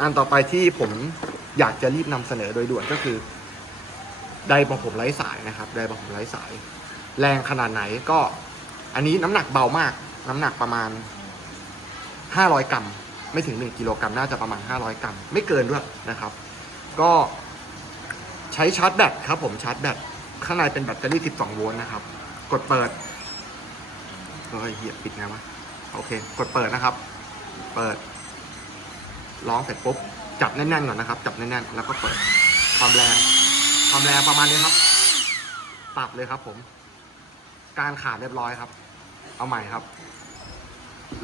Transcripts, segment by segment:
อันต่อไปที่ผมอยากจะรีบนำเสนอโดยด่วนก็คือไดร์เป่าผมไร้สายนะครับไดร์เป่าผมไร้สาย แรงขนาดไหนก็อันนี้น้ำหนักเบามากน้ำหนักประมาณ500 กรัมไม่ถึง1 กิโลกรัมน่าจะประมาณ500 กรัมไม่เกินด้วยนะครับ ก็ใช้ชาร์จแบตครับผมชาร์จแบตข้างในเป็นแบตเตอรี่12 โวลต์นะครับกดเปิดเหี้ยปิดไงวะโอเคกดเปิดนะครับเปิดร้องเสร็จปุ๊บจับแน่นๆก่อนนะครับจับแน่นๆแล้วก็เปิดความแรงประมาณนี้ครับตัดเลยครับผมการขาดเรียบร้อยครับเอาใหม่ครับ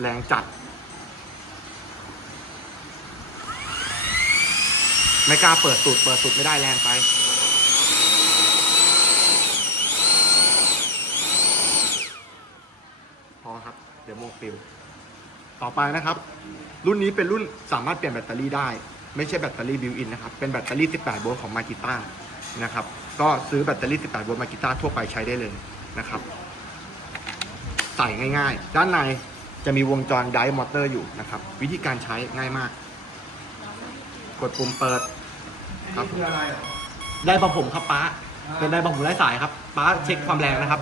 แรงจัดไม่กล้าเปิดสุดไม่ได้แรงไปพอครับเดี๋ยวโมฟิลต่อไปนะครับรุ่นนี้เป็นรุ่นสามารถเปลี่ยนแบตเตอรี่ได้ไม่ใช่แบตเตอรี่บิวอินนะครับเป็นแบตเตอรี่18 โวลต์ของมากิต้านะครับก็ซื้อแบตเตอรี่18 โวลต์มากิต้าทั่วไปใช้ได้เลยนะครับใส่ง่ายๆด้านในจะมีวงจรไดร์มอเตอร์อยู่นะครับวิธีการใช้ง่ายมากกดปุ่มเปิดครับไดร์เป่าผมครับป้าเป็นไดร์เป่าผมไร้สายครับป้าเช็คความแรงนะครับ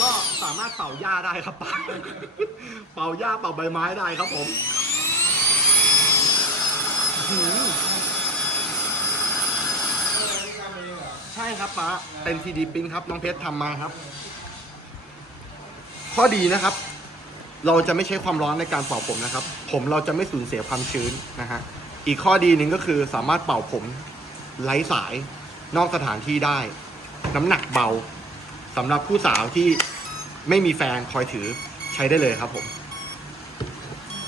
ก็สามารถเป่าหญ้าได้ครับป้าเป่าหญ้าเป่าใบไม้ได้ครับผมใช่ครับป้าเป็น 3D ปริ้นท์ครับน้องเพชรทำมาครับข้อดีนะครับเราจะไม่ใช้ความร้อนในการเป่าผมนะครับผมเราจะไม่สูญเสียความชื้นนะฮะอีกข้อดีหนึ่งก็คือสามารถเป่าผมไร้สายนอกสถานที่ได้น้ำหนักเบาสำหรับผู้สาวที่ไม่มีแฟนคอยถือใช้ได้เลยครับผม